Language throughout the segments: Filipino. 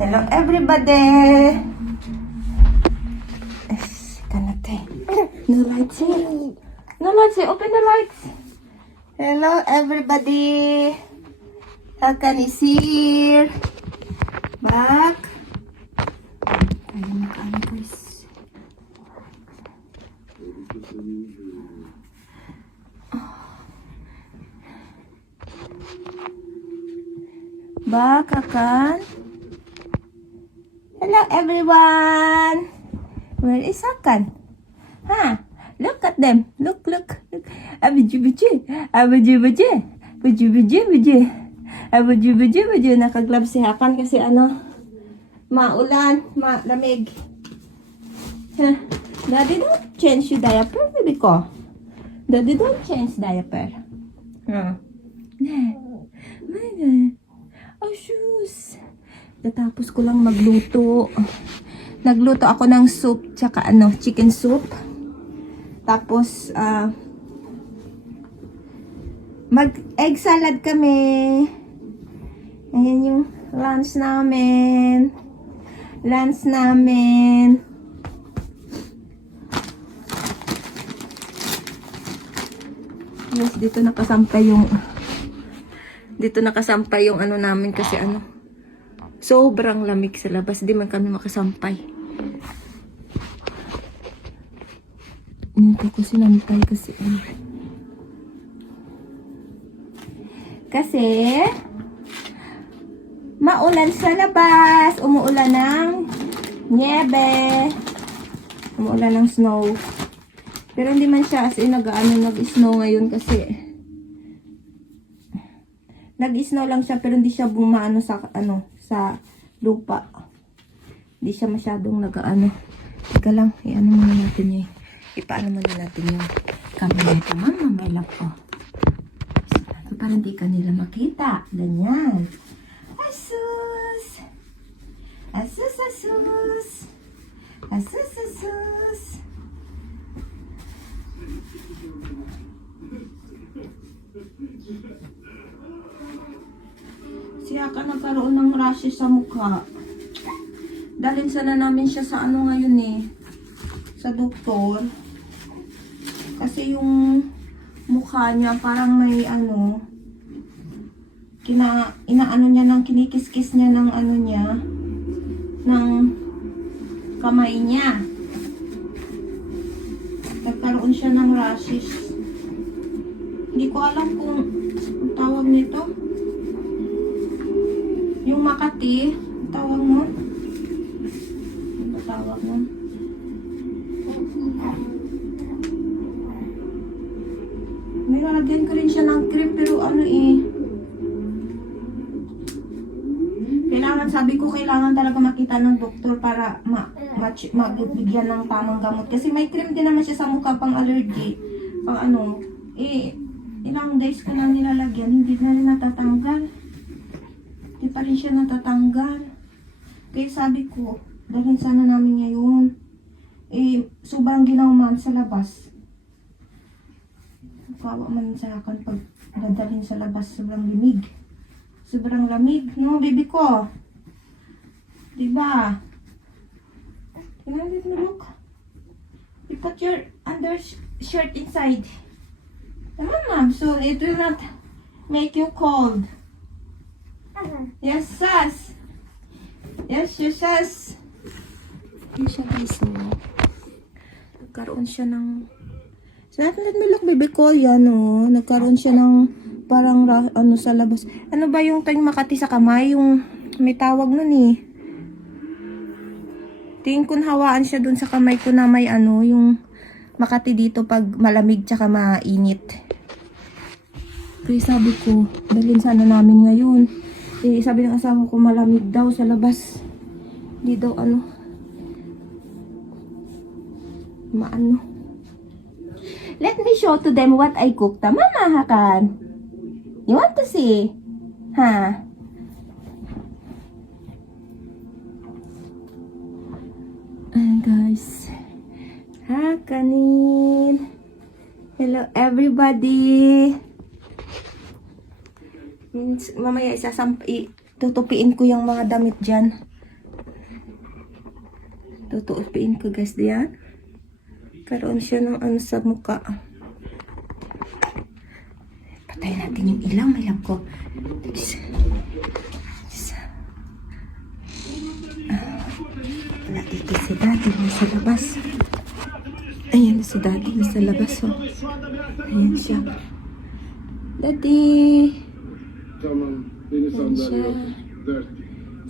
Hello everybody. No lights here. No lights here. Open the lights. Hello everybody. Hakan is here. Back. Ayun na kami guys. Back Hakan. Hello everyone. Where is Hakan? Huh? Look at them. Look. Abuji. Buji. Naka-glove si Hakan kasi maulan, malamig. Huh? Daddy, don't change your diaper, baby ko. Daddy, don't change diaper. Huh? My God. Oh, shoes. Natapos ko lang magluto. Nagluto ako ng soup, tsaka chicken soup. Tapos, mag-egg salad kami. Ayan yung lunch namin. Yes, dito nakasampay yung namin kasi sobrang lamig sa labas. Di man kami makasampay. Hindi ko sinampay kasi maulan sa labas. Umuulan ng niebe. Umuulan ng snow. Pero hindi man siya as in nag-snow ngayon kasi nag-snow lang siya pero hindi siya bumaano sa lupa. Hindi siya masyadong Teka lang, muna natin ipaano muna natin yung camera ito. Mama, may lang po. So, para hindi ka nila makita. Ganyan. Asus. Siya ka nagkaroon ng rashes sa mukha. Dalhin sana namin siya sa ngayon sa doktor. Kasi yung mukha niya parang may inaano niya ng kinikis-kis niya ng ng kamay niya. Nagkaroon siya ng rashes. Hindi ko alam kung ang tawag nito. Yung Makati, tawag mo? Ano tawag mo? Nilalagyan ko rin siya ng cream pero kailangan talaga makita ng doktor para magbigyan ng tamang gamot. Kasi may cream din naman siya sa mukha pang allergy. Ilang days ko na nilalagyan, hindi na rin natatanggal. Hindi pa rin siya natatanggal. Kaya sabi ko, dalhin sana namin ngayon. Sobrang ginawman sa labas. Kawa man sa akin pag dadalhin sa labas, sobrang lamig. Sobrang lamig, no, baby ko? Diba? Let me look. You put your undershirt inside. Come on, ma'am. So it will not make you cold. Yes, sus. Yes, sus. Yan siya guys, nagkaroon siya ng... So, let me look, baby ko. Yan, nagkaroon siya ng parang, sa labas. Ano ba yung tayong Makati sa kamay? Yung may tawag nun Tingin ko hawaan siya dun sa kamay ko na may yung Makati dito pag malamig tsaka mainit. Kaya sabi ko, dalhin sana namin ngayon. Sabi ng asawa ko malamig daw sa labas. Hindi daw Let me show to them what I cooked. Mama, Hakan. You want to see? Ha? Ayan guys. Hakanin. Hello everybody. Mamaya tutupiin ko yung mga damit dyan. Tutuupin ko guys diyan. Karoon siya ng ano sa mukha. Patay natin yung ilaw, may love ko. Wala dito si daddy, nasa labas. Ayan na si daddy, nasa labas. Oh. Ayan siya. Daddy! Tamam, beni sandalye dert.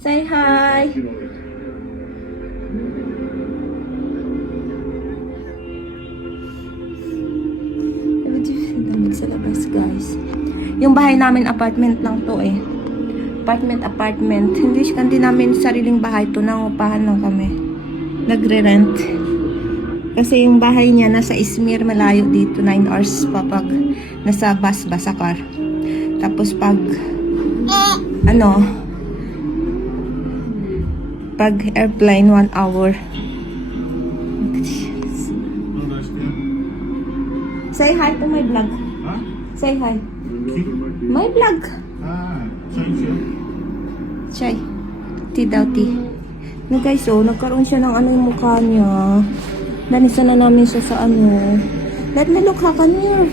Say hi! Damit sa labas guys. Yung bahay namin apartment lang to eh. Apartment. Hindi namin sariling bahay to. Nangupahan lang kami. Nagre-rent. Kasi yung bahay niya nasa Izmir, malayo dito. 9 hours pa pag nasa bus ba sa car. Tapos pag pag airplane 1 hour. Say hi to my vlog. Ha? Say hi. My vlog. Çay içiyor. Chay. Tea daw tea. Na guys, oh, nagkaroon siya ng ano yung mukha niya. Nanisa na namin siya sa ano. Let me look ha, can yung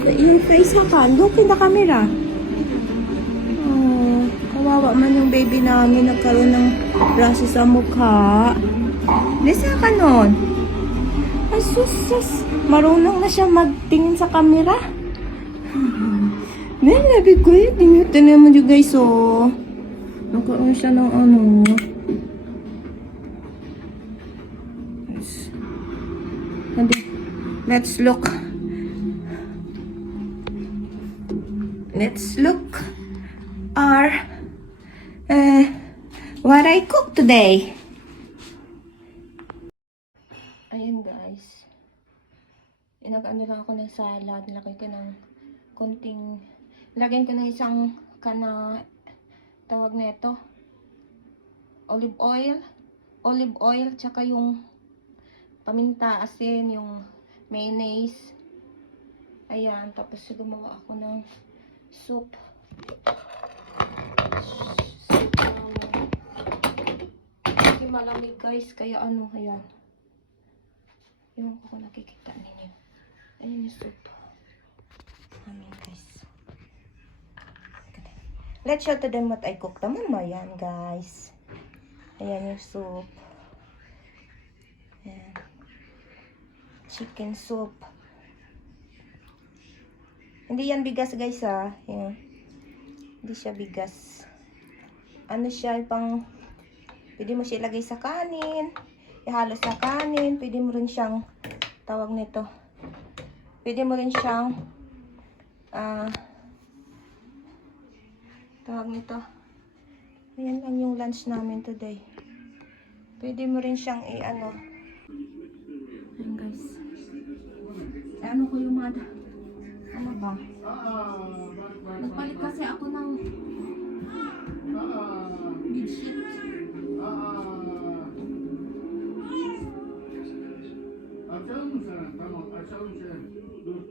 face ha ka. Look in the camera. Oh, kawawa man yung baby namin. Nagkaroon ng rashes sa mukha. Lisa ka nun. Ay, sus. Marunong na siya magtingin sa camera. Labi ko eh. Tingnan naman yung guys, oh. Nagkaroon siya ng ano. Let's look. Our what I cook today. Ayan guys. Inag-ano lang ako ng salad. Lagay ko ng konting, lagyan ko ng isang kana, tawag na ito, olive oil, tsaka yung paminta, asin, yung mayonnaise. Ayan, tapos gumawa ako ng soup. Kasi malamig guys, kaya ano, ayan. Ewan ko kung nakikita ninyo. Ayan yung soup. Ayan guys. Let's show to them what I cooked. Tama yan guys. Ayan yung soup. Ayan. Chicken soup. Hindi yan bigas guys ha. Ayan. Hindi siya bigas. Ano siya pang, pwede mo siya ilagay sa kanin. Ihalo sa kanin. Pwede mo rin siyang, tawag nito. Pwede mo rin siyang, tawag nito. Ayan lang yung lunch namin today. Pwede mo rin siyang i-ano. Ayan guys. Ano ko yung mga, ano ba? Nagpalit kasi ako ng bedsheet. Açalım mı sana? Tamam, açalım seni. Dur.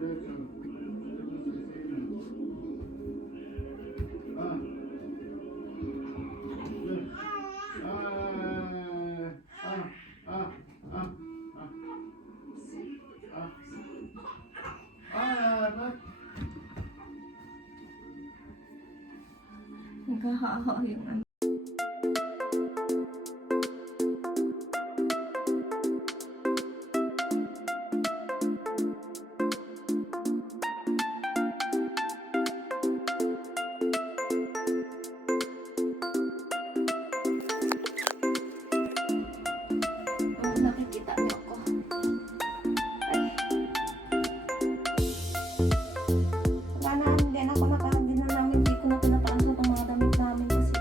Gel canım. Ha. Dur. Bak. Naghahaha yung ano. Nakikita niyo ako. Ay. Wala na, hindi na namin, hindi ko na pinapaano itong mga damit namin kasi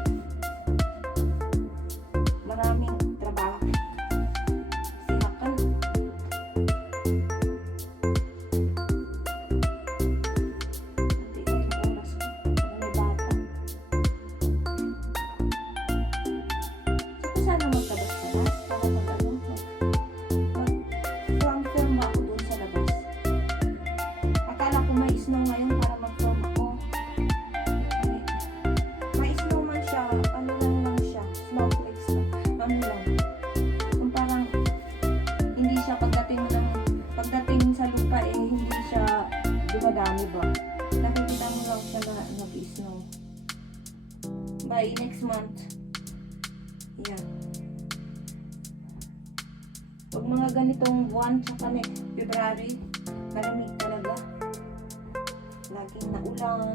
next month. Yan. Pag mga ganitong buwan, tsaka next February, malamig talaga. Laging naulan.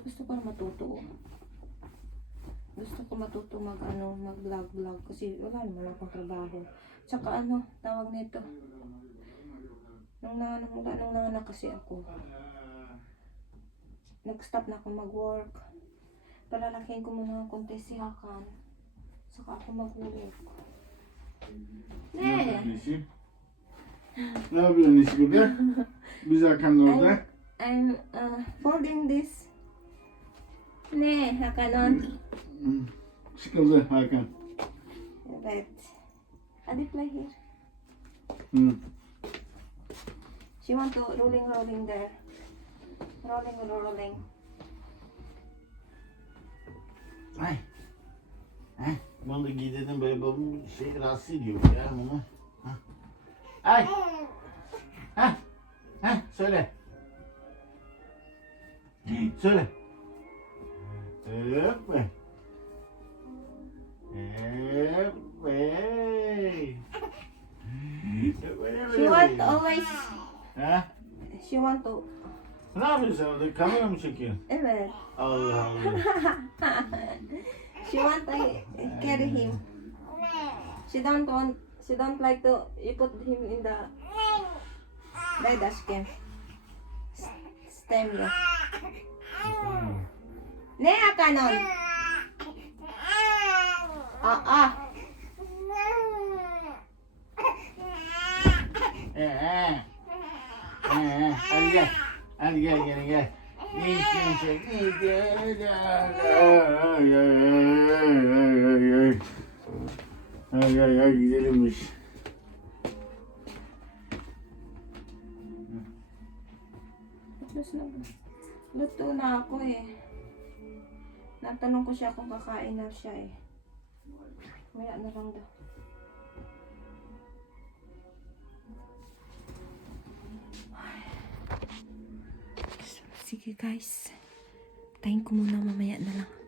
Gusto ko matuto mag-vlog kasi wala naman akong trabaho. Tsaka tawag nito. Nung nanganak kasi ako, nag-stop na ako mag-work. Palalakihin ko muna ang konti si Hakan. Saka ako mag-work. Ne yapıyorsun? Ne yapıyorsun İşgü'de? Biz Hakan orada. I'm folding this. Ne, Hakanon. Sıkıldı Hakan. Evet. Hadi play here. Hı. She want to rolling there. Rolling. Ay. Ay. Bunu da giydirdim böyle babamın rahatsız ediyor ya bunu. Ha. Ay. Ha. Ha. Söyle. Söyle. Öpme. She want to always, Ha? she want to, Ne yapıyorsun orada? Kamera mı çekiyorsun? evet. Allah Allah. She want to carry him. She don't like to, you put him in the dash cam. Stem here. Ne Hakanon? Hadi gel. Hadi gel. Ne istiyorsun? Ay gidelimmiş. Luto na ako eh. Natanong ko siya kung kakain na siya eh. Wala na lang daw. Sige guys. Tayin ko muna mamaya na lang.